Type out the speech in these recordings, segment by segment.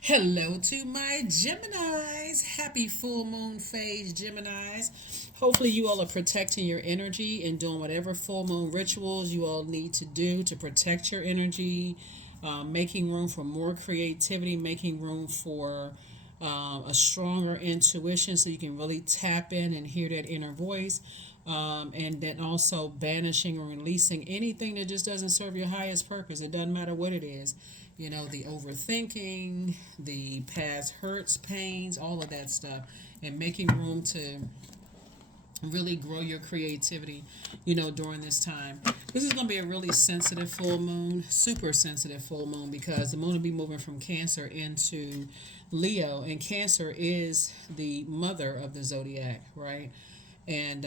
Hello to my Geminis. Happy full moon phase, Geminis. Hopefully, you all are protecting your energy and doing whatever full moon rituals you all need to do to protect your energy, making room for more creativity, making room for a stronger intuition so you can really tap in and hear that inner voice. And then also banishing or releasing anything that just doesn't serve your highest purpose. It doesn't matter what it is. You know, the overthinking, the past hurts, pains, all of that stuff, and making room to really grow your creativity, during this time. This is going to be a really sensitive full moon, super sensitive full moon, because the moon will be moving from Cancer into Leo, and Cancer is the mother of the zodiac, right? And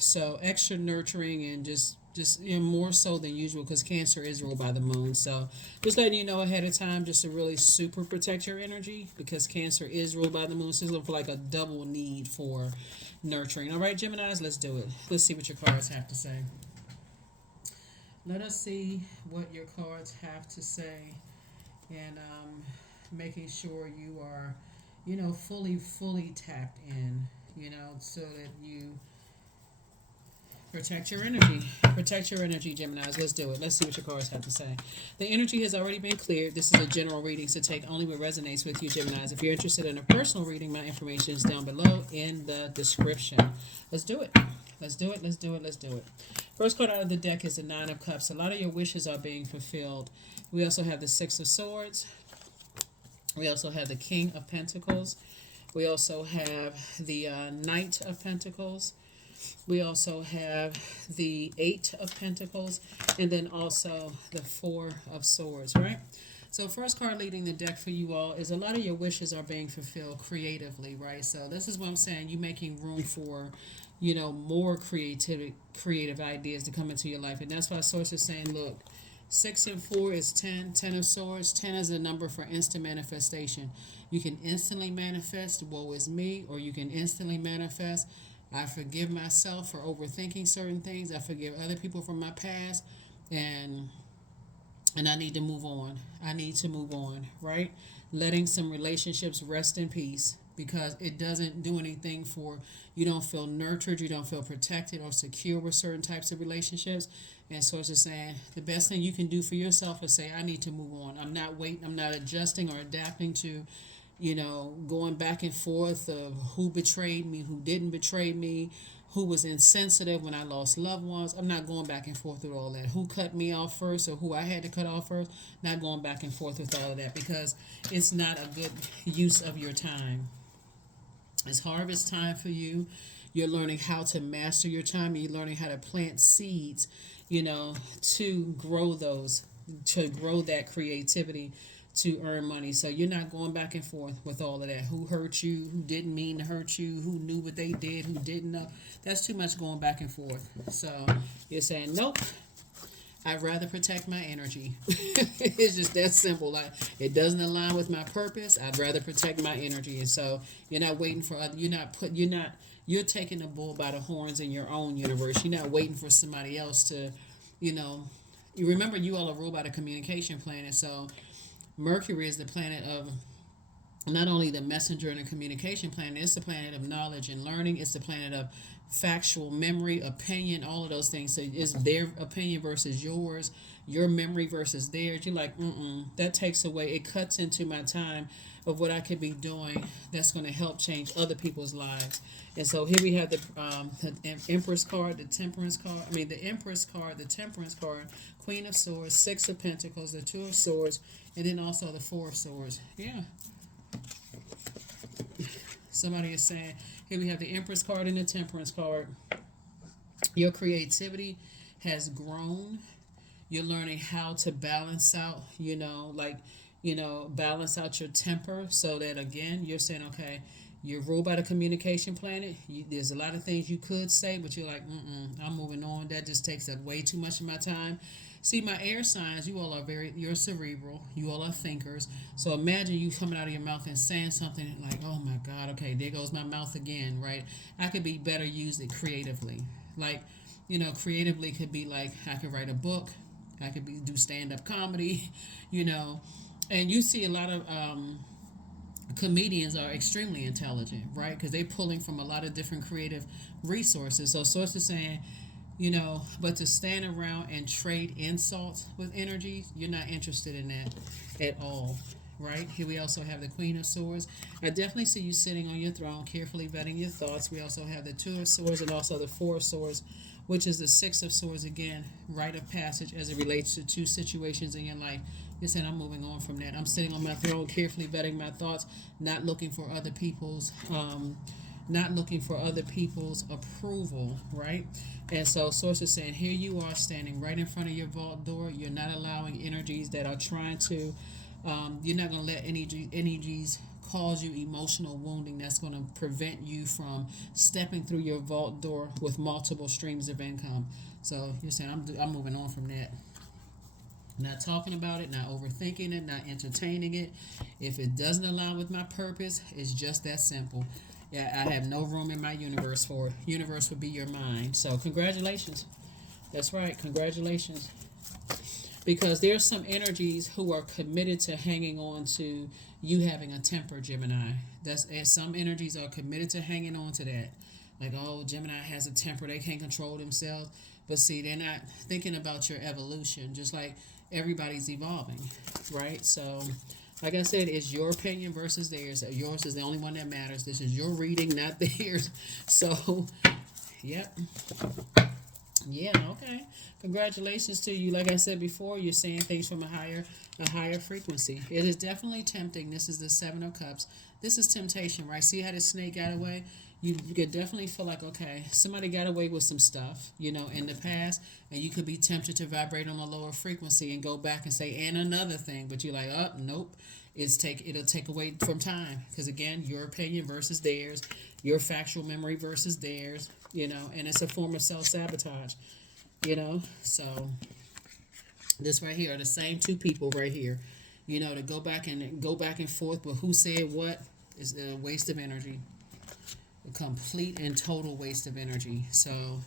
so extra nurturing and just more so than usual because Cancer is ruled by the moon. So just letting you know ahead of time, just to really super protect your energy because Cancer is ruled by the moon. So it's looking for like a double need for nurturing. All right, Geminis, let's do it. Let's see what your cards have to say. Let us see what your cards have to say, and making sure you are, fully tapped in, so that you protect your energy. Protect your energy, Geminis. Let's do it. Let's see what your cards have to say. The energy has already been cleared. This is a general reading, so take only what resonates with you, Geminis. If you're interested in a personal reading, my information is down below in the description. Let's do it. Let's do it. Let's do it. Let's do it. First card out of the deck is the Nine of Cups. A lot of your wishes are being fulfilled. We also have the Six of Swords. We also have the King of Pentacles. We also have the Knight of Pentacles. We also have the Eight of Pentacles, and then also the Four of Swords, right? So first card leading the deck for you all is a lot of your wishes are being fulfilled creatively, right? So this is what I'm saying. You making room for, more creative ideas to come into your life. And that's why Source is saying, look, 6 and 4 is 10. 10 of Swords. 10 is a number for instant manifestation. You can instantly manifest, woe is me, or you can instantly manifest, I forgive myself for overthinking certain things. I forgive other people from my past, and I need to move on. I need to move on, right? Letting some relationships rest in peace because it doesn't do anything for you. Don't feel nurtured, you don't feel protected or secure with certain types of relationships. And so it's just saying the best thing you can do for yourself is say, I need to move on. I'm not waiting, I'm not adjusting or adapting to, going back and forth of who betrayed me, who didn't betray me, who was insensitive when I lost loved ones. I'm not going back and forth with all that. Who cut me off first or who I had to cut off first. Not going back and forth with all of that because it's not a good use of your time. It's harvest time for you. You're learning how to master your time. You're learning how to plant seeds, to grow those, to grow that creativity to earn money. So you're not going back and forth with all of that. Who hurt you, who didn't mean to hurt you, who knew what they did, who didn't know. That's too much going back and forth. So you're saying, nope, I'd rather protect my energy. It's just that simple. Like it doesn't align with my purpose. I'd rather protect my energy. And so you're not waiting for other. You're taking the bull by the horns in your own universe. You're not waiting for somebody else to, you know. You remember you all are ruled by the communication planet. So Mercury is the planet of not only the messenger and the communication planet, it's the planet of knowledge and learning. It's the planet of factual memory, opinion, all of those things. So it's their opinion versus yours, your memory versus theirs. You're like, that takes away, it cuts into my time of what I could be doing that's going to help change other people's lives. And so here we have the Empress card, the Temperance card, the Empress card, the Temperance card, Queen of Swords, Six of Pentacles, the Two of Swords, and then also the Four of Swords. Yeah. Somebody is saying, here we have the Empress card and the Temperance card. Your creativity has grown. You're learning how to balance out, balance out your temper so that, again, you're saying, okay, you're ruled by the communication planet. There's a lot of things you could say, but you're like, I'm moving on. That just takes up way too much of my time. See, my air signs, you all are you're cerebral. You all are thinkers. So imagine you coming out of your mouth and saying something like, oh my God, okay, there goes my mouth again, right? I could be better used it creatively. Like, creatively could be like, I could write a book. I could do stand-up comedy, and you see a lot of comedians are extremely intelligent, right? Because they're pulling from a lot of different creative resources. So source is saying, but to stand around and trade insults with energy, you're not interested in that at all, right? Here we also have the Queen of Swords. I definitely see you sitting on your throne, carefully vetting your thoughts. We also have the Two of Swords and also the Four of Swords, which is the Six of Swords again, rite of passage as it relates to two situations in your life. You're saying, I'm moving on from that. I'm sitting on my throne, carefully vetting my thoughts, not looking for other people's approval, right? And so source is saying, here you are standing right in front of your vault door. You're not allowing energies that are trying to, you're not going to let energies cause you emotional wounding that's going to prevent you from stepping through your vault door with multiple streams of income. So you're saying, I'm moving on from that. Not talking about it, not overthinking it, not entertaining it. If it doesn't align with my purpose, it's just that simple. Yeah, I have no room in my universe for it. Universe would be your mind. So congratulations. That's right. Congratulations. Because there's some energies who are committed to hanging on to you having a temper, Gemini. And some energies are committed to hanging on to that. Like, oh, Gemini has a temper. They can't control themselves. But see, they're not thinking about your evolution. Just like everybody's evolving, right? So, like I said, it's your opinion versus theirs. Yours is the only one that matters. This is your reading, not theirs. So, yep. Yeah, okay. Congratulations to you. Like I said before, you're saying things from a higher frequency. It is definitely tempting. This is the Seven of Cups. This is temptation, right? See how the snake got away? You could definitely feel like, okay, somebody got away with some stuff, in the past, and you could be tempted to vibrate on a lower frequency and go back and say, and another thing, but you're like, oh, nope. It'll take away from time, because again, your opinion versus theirs, your factual memory versus theirs, and it's a form of self-sabotage, so this right here are the same two people right here, to go back and forth, but who said what is a waste of energy, a complete and total waste of energy. So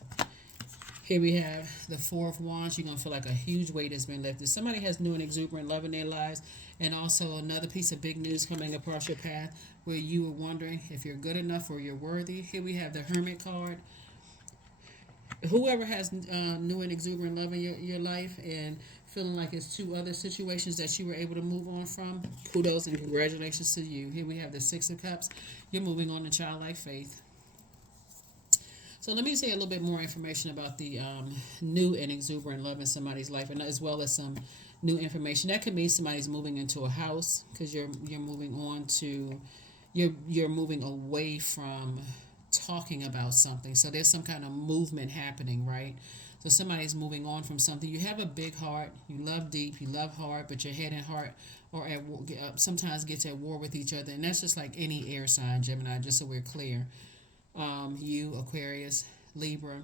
here we have the Four of Wands. You're going to feel like a huge weight has been lifted. Somebody has new and exuberant love in their lives. And also another piece of big news coming across your path where you were wondering if you're good enough or you're worthy. Here we have the Hermit card. Whoever has new and exuberant love in your life and feeling like it's two other situations that you were able to move on from, kudos and congratulations to you. Here we have the Six of Cups. You're moving on to childlike faith. So let me say a little bit more information about the new and exuberant love in somebody's life, and as well as some new information. That could mean somebody's moving into a house because you're moving on to, you're moving away from talking about something. So there's some kind of movement happening, right? So somebody's moving on from something. You have a big heart. You love deep. You love hard, but your head and heart are at war, sometimes gets at war with each other, and that's just like any air sign, Gemini. Just so we're clear. You, Aquarius, Libra.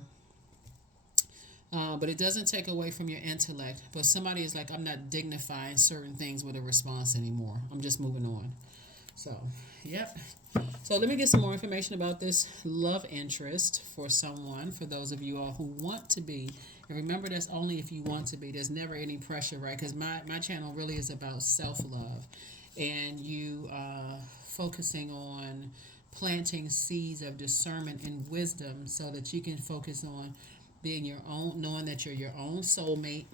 But it doesn't take away from your intellect. But somebody is like, I'm not dignifying certain things with a response anymore. I'm just moving on. So, yep. So let me get some more information about this love interest for someone, for those of you all who want to be. And remember, that's only if you want to be. There's never any pressure, right? Because my channel really is about self-love. And you focusing on planting seeds of discernment and wisdom so that you can focus on being your own, knowing that you're your own soulmate.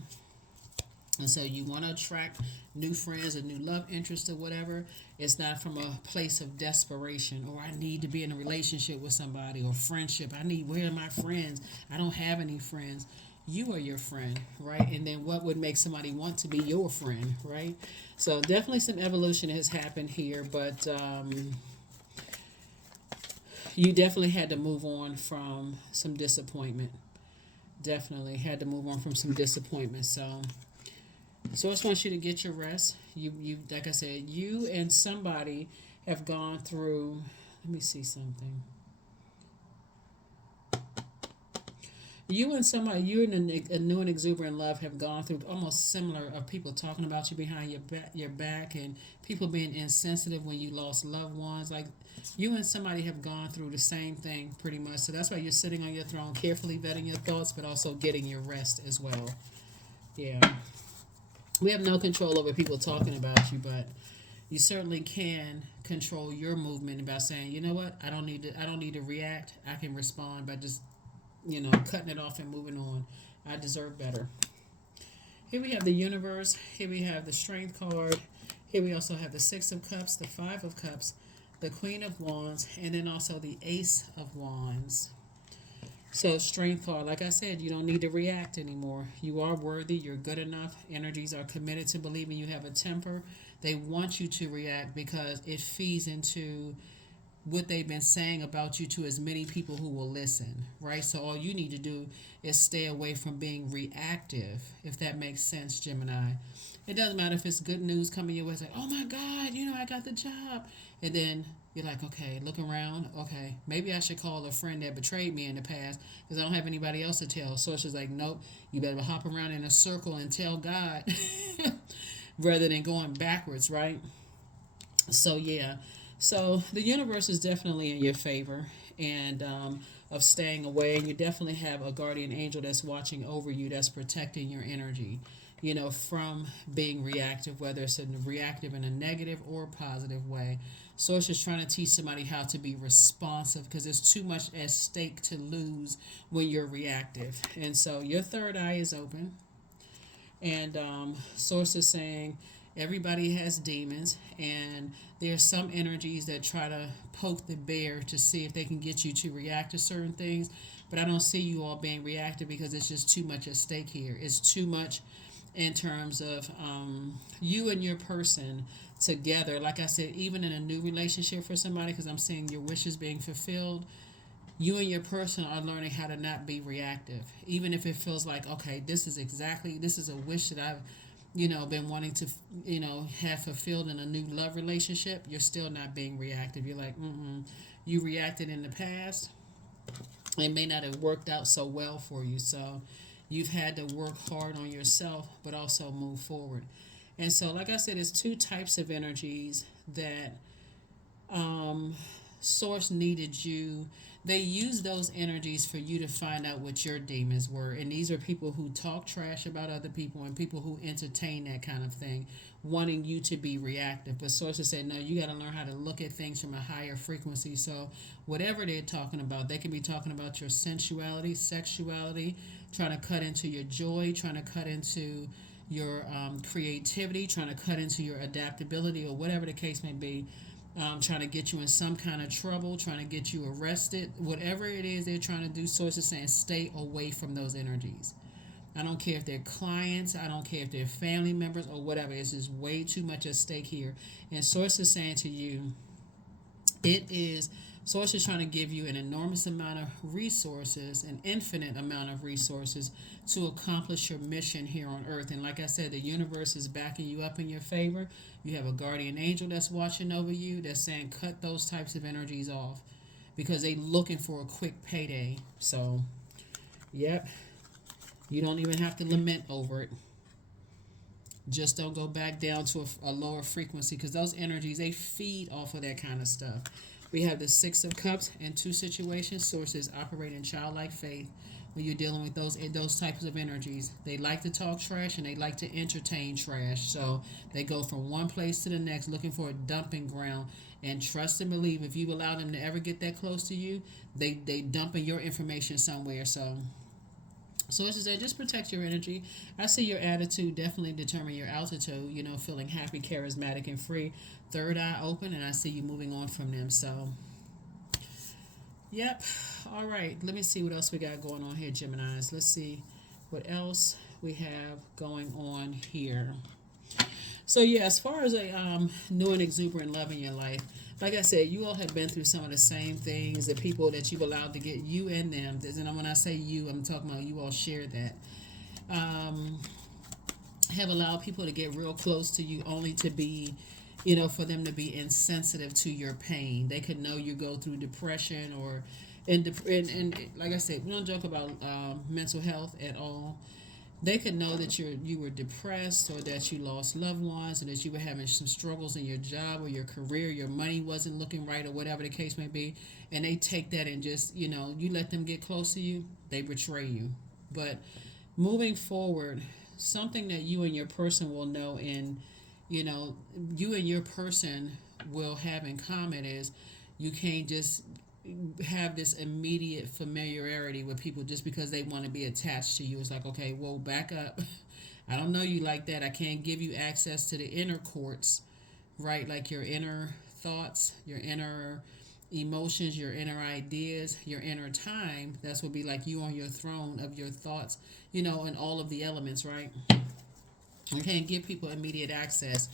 And so you want to attract new friends or new love interests or whatever. It's not from a place of desperation or I need to be in a relationship with somebody or friendship. Where are my friends? I don't have any friends. You are your friend, right? And then what would make somebody want to be your friend, right? So definitely some evolution has happened here, but you definitely had to move on from some disappointment. Definitely had to move on from some disappointment. So I just want you to get your rest. You like I said, you and somebody have gone through. Let me see something. You and a new and exuberant love have gone through almost similar of people talking about you behind your back and people being insensitive when you lost loved ones. Like you and somebody have gone through the same thing pretty much. So that's why you're sitting on your throne, carefully vetting your thoughts, but also getting your rest as well. Yeah. We have no control over people talking about you, but you certainly can control your movement by saying, you know what, I don't need to react. I can respond by just, cutting it off and moving on. I deserve better. Here we have the universe. Here we have the strength card. Here we also have the Six of Cups, the Five of Cups, the Queen of Wands, and then also the Ace of Wands. So, strength card, like I said, you don't need to react anymore. You are worthy. You're good enough. Energies are committed to believing you have a temper. They want you to react because it feeds into what they've been saying about you to as many people who will listen, right? So, all you need to do is stay away from being reactive, if that makes sense, Gemini. It doesn't matter if it's good news coming your way. It's like, oh my God, I got the job. And then you're like, okay, look around. Okay, maybe I should call a friend that betrayed me in the past because I don't have anybody else to tell. So it's just like, nope, you better hop around in a circle and tell God rather than going backwards, right? So, yeah. So the universe is definitely in your favor and of staying away. And you definitely have a guardian angel that's watching over you, that's protecting your energy, from being reactive, whether it's reactive in a negative or positive way. So it's just trying to teach somebody how to be responsive because there's too much at stake to lose when you're reactive. And so your third eye is open. And Source is saying everybody has demons, and there's some energies that try to poke the bear to see if they can get you to react to certain things. But I don't see you all being reactive because it's just too much at stake here. It's too much in terms of you and your person together. Like I said, even in a new relationship for somebody, because I'm seeing your wishes being fulfilled, you and your person are learning how to not be reactive. Even if it feels like, okay, this is a wish that I've, been wanting to, have fulfilled in a new love relationship, you're still not being reactive. You're like, you reacted in the past. It may not have worked out so well for you. So you've had to work hard on yourself, but also move forward. And so, like I said, it's two types of energies that Source needed you. They used those energies for you to find out what your demons were. And these are people who talk trash about other people and people who entertain that kind of thing, wanting you to be reactive. But Sources said, no, you got to learn how to look at things from a higher frequency. So whatever they're talking about, they can be talking about your sensuality, sexuality, trying to cut into your joy, trying to cut into your creativity, trying to cut into your adaptability, or whatever the case may be. Trying to get you in some kind of trouble, trying to get you arrested, whatever it is they're trying to do. Sources saying stay away from those energies. I don't care if they're clients, I don't care if they're family members or whatever. It's just way too much at stake here. And Sources saying to you, Source is trying to give you an enormous amount of resources, an infinite amount of resources to accomplish your mission here on earth. And like I said, the universe is backing you up in your favor. You have a guardian angel that's watching over you that's saying cut those types of energies off because they're looking for a quick payday. So, yep, you don't even have to lament over it. Just don't go back down to a lower frequency because those energies, they feed off of that kind of stuff. We have the Six of Cups in two situations. Sources operate in childlike faith when you're dealing with those types of energies. They like to talk trash and they like to entertain trash. So they go from one place to the next looking for a dumping ground. And trust and believe, if you allow them to ever get that close to you, they dumping your information somewhere. So as I said, just protect your energy. I see your attitude definitely determine your altitude, feeling happy, charismatic, and free. Third eye open, and I see you moving on from them. So, yep. All right. Let me see what else we got going on here, Geminis. Let's see what else we have going on here. So, yeah, as far as a new and exuberant love in your life, like I said, you all have been through some of the same things, the people that you've allowed to get you and them. And when I say you, I'm talking about you all share that. Have allowed people to get real close to you only to be, for them to be insensitive to your pain. They could know you go through depression and like I said, we don't joke about mental health at all. They could know that you were depressed or that you lost loved ones and that you were having some struggles in your job or your career, your money wasn't looking right or whatever the case may be. And they take that and just, you let them get close to you, they betray you. But moving forward, something that you and your person will know you and your person will have in common is you can't just have this immediate familiarity with people just because they want to be attached to you. It's like, okay, whoa, back up. I don't know you like that. I can't give you access to the inner courts, right? Like your inner thoughts, your inner emotions, your inner ideas, your inner time. That's what be like you on your throne of your thoughts, and all of the elements, right? You can't give people immediate access.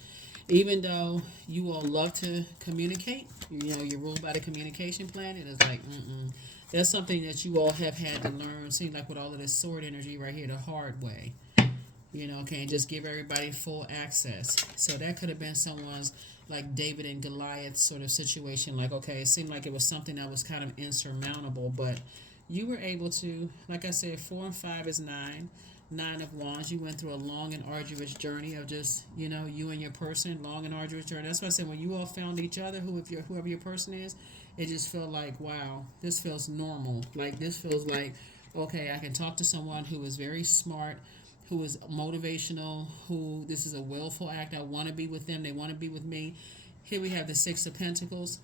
Even though you all love to communicate, you're ruled by the communication plan, it is like, that's something that you all have had to learn. Seems like with all of this sword energy right here, the hard way. Can't just give everybody full access. So that could have been someone's like David and Goliath sort of situation. Like, okay, it seemed like it was something that was kind of insurmountable, but you were able to, like I said, 4 and 5 is 9. 9 of Wands, you went through a long and arduous journey of just, you and your person, long and arduous journey. That's why I said when you all found each other, whoever your person is, it just felt like, wow, this feels normal. Like this feels like, okay, I can talk to someone who is very smart, who is motivational, who this is a willful act. I want to be with them. They want to be with me. Here we have the 6 of Pentacles.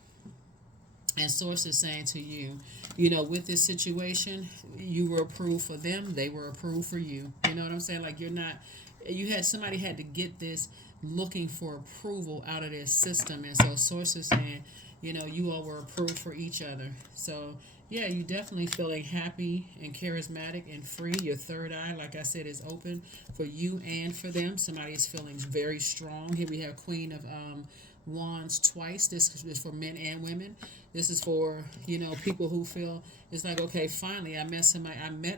And Source is saying to you, with this situation, you were approved for them. They were approved for you. You know what I'm saying? Like somebody had to get this looking for approval out of their system. And so Source is saying, you all were approved for each other. So yeah, you definitely feeling happy and charismatic and free. Your third eye, like I said, is open for you and for them. Somebody is feeling very strong. Here we have Queen of Wands twice. This is for men and women. This is for people who feel it's like, okay, finally I met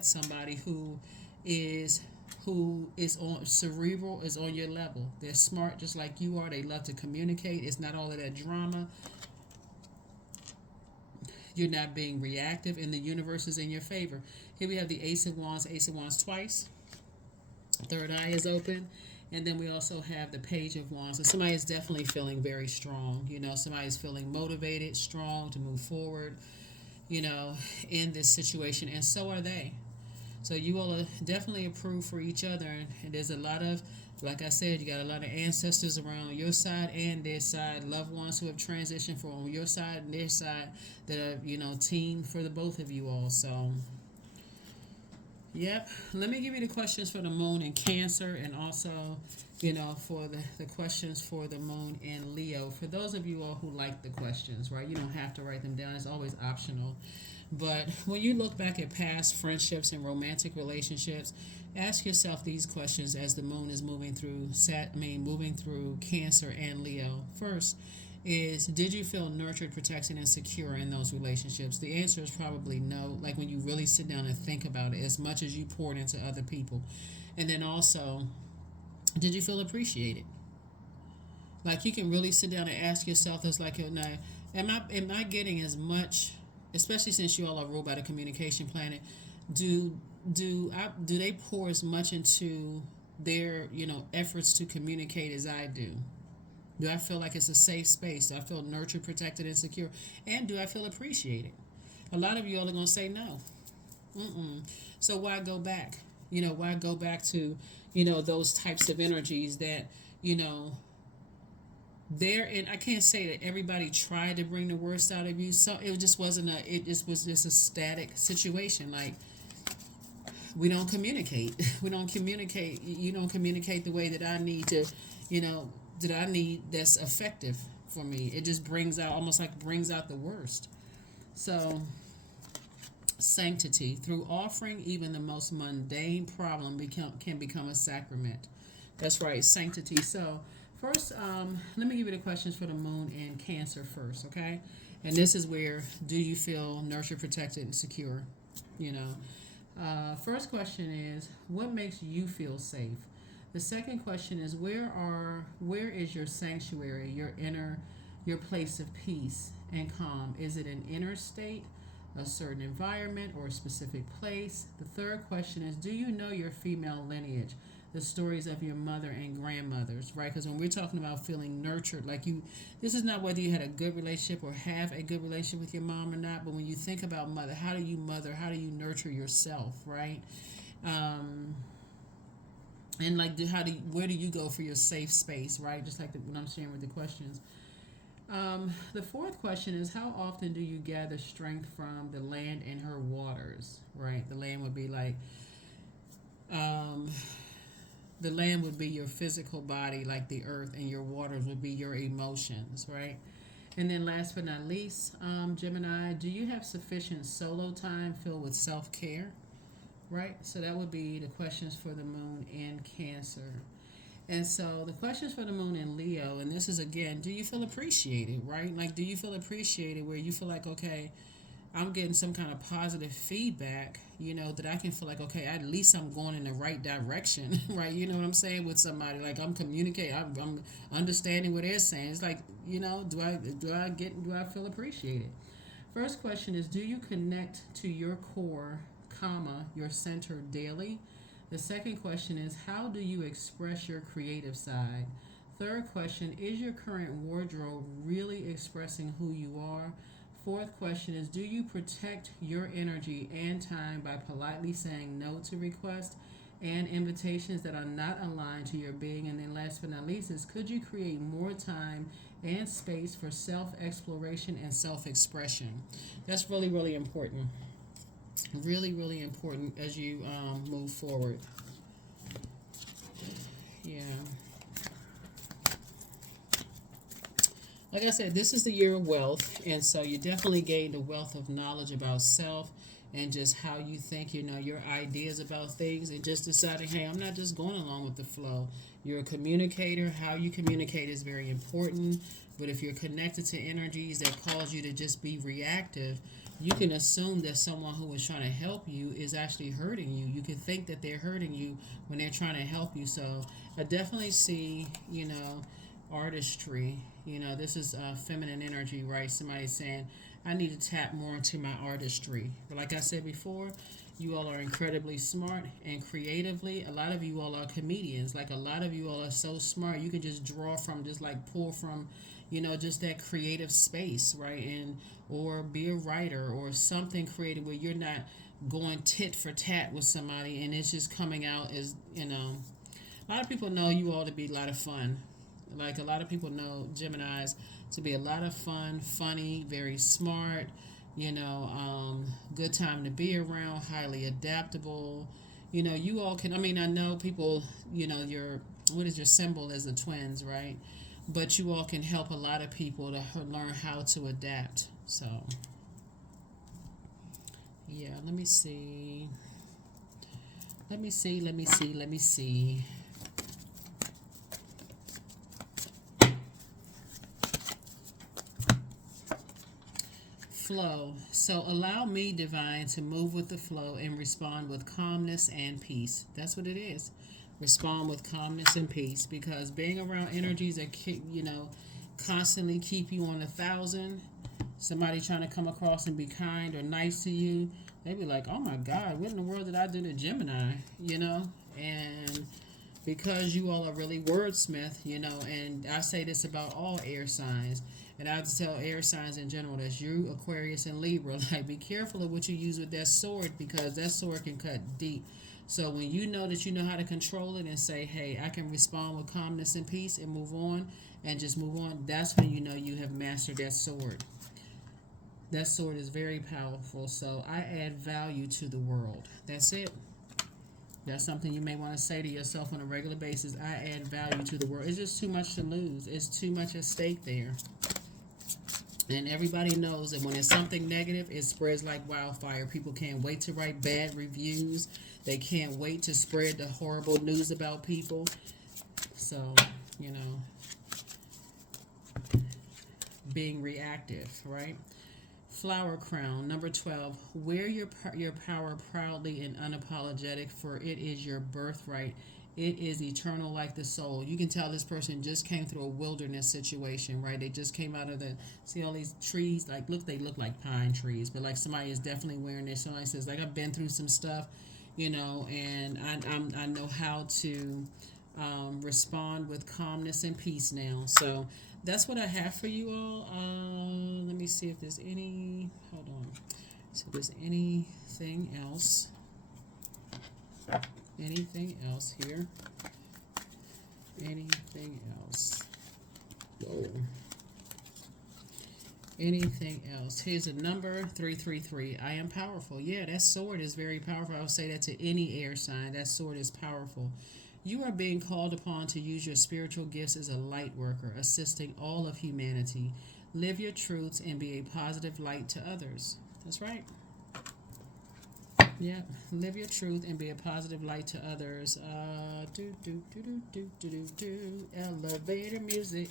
somebody who is on cerebral, is on your level. They're smart just like you are. They love to communicate. It's not all of that drama. You're not being reactive, and the universe is in your favor. Here we have the Ace of Wands twice. Third eye is open. And then we also have the Page of Wands. And somebody is definitely feeling very strong. Somebody is feeling motivated, strong to move forward, in this situation. And so are they. So you all are definitely approved for each other. And there's a lot of, like I said, you got a lot of ancestors around your side and their side, loved ones who have transitioned from your side and their side that are, team for the both of you all. So, yep. Let me give you the questions for the moon in Cancer and also, for the questions for the moon in Leo. For those of you all who like the questions, right? You don't have to write them down. It's always optional. But when you look back at past friendships and romantic relationships, ask yourself these questions as the moon is moving through Cancer and Leo. First is, did you feel nurtured, protected, and secure in those relationships? The answer is probably no, like when you really sit down and think about it, as much as you poured into other people. And then also, did you feel appreciated? Like you can really sit down and ask yourself, it's like, now, am I getting as much, especially since you all are ruled by the communication planet, do they pour as much into their efforts to communicate as I do? Do I feel like it's a safe space? Do I feel nurtured, protected, and secure? And do I feel appreciated? A lot of you all are going to say no. So why go back? Why go back to, those types of energies that, there, and I can't say that everybody tried to bring the worst out of you. So it just wasn't it just was just a static situation. Like, we don't communicate. We don't communicate. You don't communicate the way that I need to, that's effective for me. It just brings out the worst. So, sanctity. Through offering, even the most mundane problem can become a sacrament. That's right, sanctity. So, first, let me give you the questions for the moon in Cancer first, okay? And this is where, do you feel nurtured, protected, and secure? First question is, what makes you feel safe? The second question is, where is your sanctuary, your place of peace and calm? Is it an inner state, a certain environment, or a specific place? The third question is, do you know your female lineage? The stories of your mother and grandmothers, right? Because when we're talking about feeling nurtured, this is not whether you had a good relationship or have a good relationship with your mom or not, but when you think about mother, how do you nurture yourself, right? And where do you go for your safe space, right? Just like what I'm sharing with the questions. The fourth question is, how often do you gather strength from the land and her waters? Right? The land would be like, um, the land would be your physical body, like the earth, and your waters would be your emotions, right? And then last but not least, Gemini, do you have sufficient solo time filled with self care? Right? So that would be the questions for the moon in Cancer. And so the questions for the moon in Leo, and this is again, do you feel appreciated, right? Like, do you feel appreciated where you feel like, okay, I'm getting some kind of positive feedback, that I can feel like, okay, at least I'm going in the right direction, right? You know what I'm saying with somebody, like I'm communicating, I'm understanding what they're saying. It's like, do I feel appreciated? First question is, do you connect to your core, your center daily? The second question is, how do you express your creative side? Third question, is your current wardrobe really expressing who you are? Fourth question is, do you protect your energy and time by politely saying no to requests and invitations that are not aligned to your being? And then last but not least is, could you create more time and space for self-exploration and self-expression? That's really, really important. Really, really important as you move forward. Yeah. Like I said, this is the year of wealth, and so you definitely gained a wealth of knowledge about self and just how you think, your ideas about things, and just deciding, hey, I'm not just going along with the flow. You're a communicator. How you communicate is very important, but if you're connected to energies that cause you to just be reactive, you can assume that someone who is trying to help you is actually hurting you. You can think that they're hurting you when they're trying to help you. So I definitely see, artistry. This is feminine energy, right? Somebody's saying, I need to tap more into my artistry. But like I said before, you all are incredibly smart, and creatively, a lot of you all are comedians. Like, a lot of you all are so smart, you can just draw from, just like pull from, just that creative space, right? And or be a writer or something creative where you're not going tit for tat with somebody and it's just coming out as, a lot of people know you all to be a lot of fun. Like, a lot of people know Geminis to be a lot of fun, funny, very smart, good time to be around, highly adaptable. You all can, I know people, what is your symbol as the twins, right? But you all can help a lot of people to learn how to adapt. So, yeah, let me see. Let me see. Flow. So allow me, divine, to move with the flow and respond with calmness and peace. That's what it is. Respond with calmness and peace, because being around energies that constantly keep you on 1,000. Somebody trying to come across and be kind or nice to you, they be like, oh my God, what in the world did I do to Gemini? And because you all are really wordsmith, and I say this about all air signs, and I have to tell air signs in general, that's you, Aquarius, and Libra, like, be careful of what you use with that sword, because that sword can cut deep. So when you know that you know how to control it and say, hey, I can respond with calmness and peace and move on and just move on, that's when you know you have mastered that sword. That sword is very powerful. So I add value to the world. That's it. That's something you may want to say to yourself on a regular basis. I add value to the world. It's just too much to lose. It's too much at stake there. And everybody knows that when it's something negative, it spreads like wildfire. People can't wait to write bad reviews. They can't wait to spread the horrible news about people. So, being reactive, right? Flower crown, number 12. Wear your power proudly and unapologetic, for it is your birthright. It is eternal like the soul. You can tell this person just came through a wilderness situation, right? They just came out of see all these trees, like, they look like pine trees, but like somebody is definitely wearing this. Somebody says, like, I've been through some stuff, and I know how to respond with calmness and peace now. So that's what I have for you all. Let me see if there's hold on. So if there's anything else. Anything else here? Anything else? Whoa. Anything else? Here's a number 333. I am powerful. Yeah, that sword is very powerful. I would say that to any air sign. That sword is powerful. You are being called upon to use your spiritual gifts as a light worker, assisting all of humanity. Live your truths and be a positive light to others. That's right. Yep. Live your truth and be a positive light to others. Do do do do do do do do. Elevator music.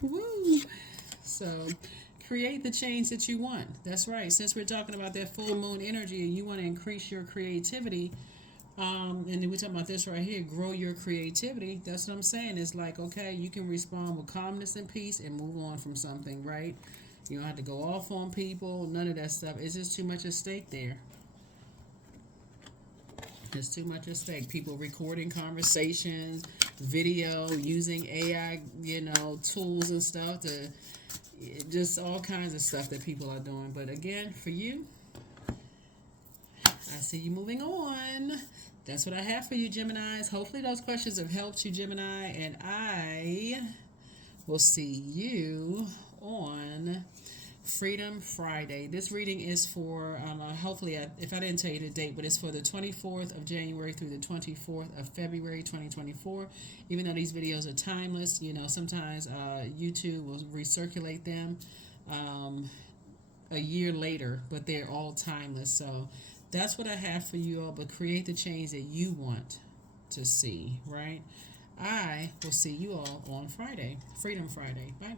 Woo. So, create the change that you want. That's right. Since we're talking about that full moon energy and you want to increase your creativity, and then we're talking about this right here, grow your creativity. That's what I'm saying. It's like, okay, you can respond with calmness and peace and move on from something, right? You don't have to go off on people, none of that stuff. It's just too much at stake there. There's too much at stake. People recording conversations, video, using AI, tools and stuff to just all kinds of stuff that people are doing. But again, for you, I see you moving on. That's what I have for you, Geminis. Hopefully those questions have helped you, Gemini, and I will see you on Freedom Friday. This reading is for, hopefully, if I didn't tell you the date, but it's for the 24th of January through the 24th of February 2024. Even though these videos are timeless, sometimes YouTube will recirculate them a year later, but they're all timeless. So that's what I have for you all, but create the change that you want to see, right? I will see you all on Friday, Freedom Friday. Bye.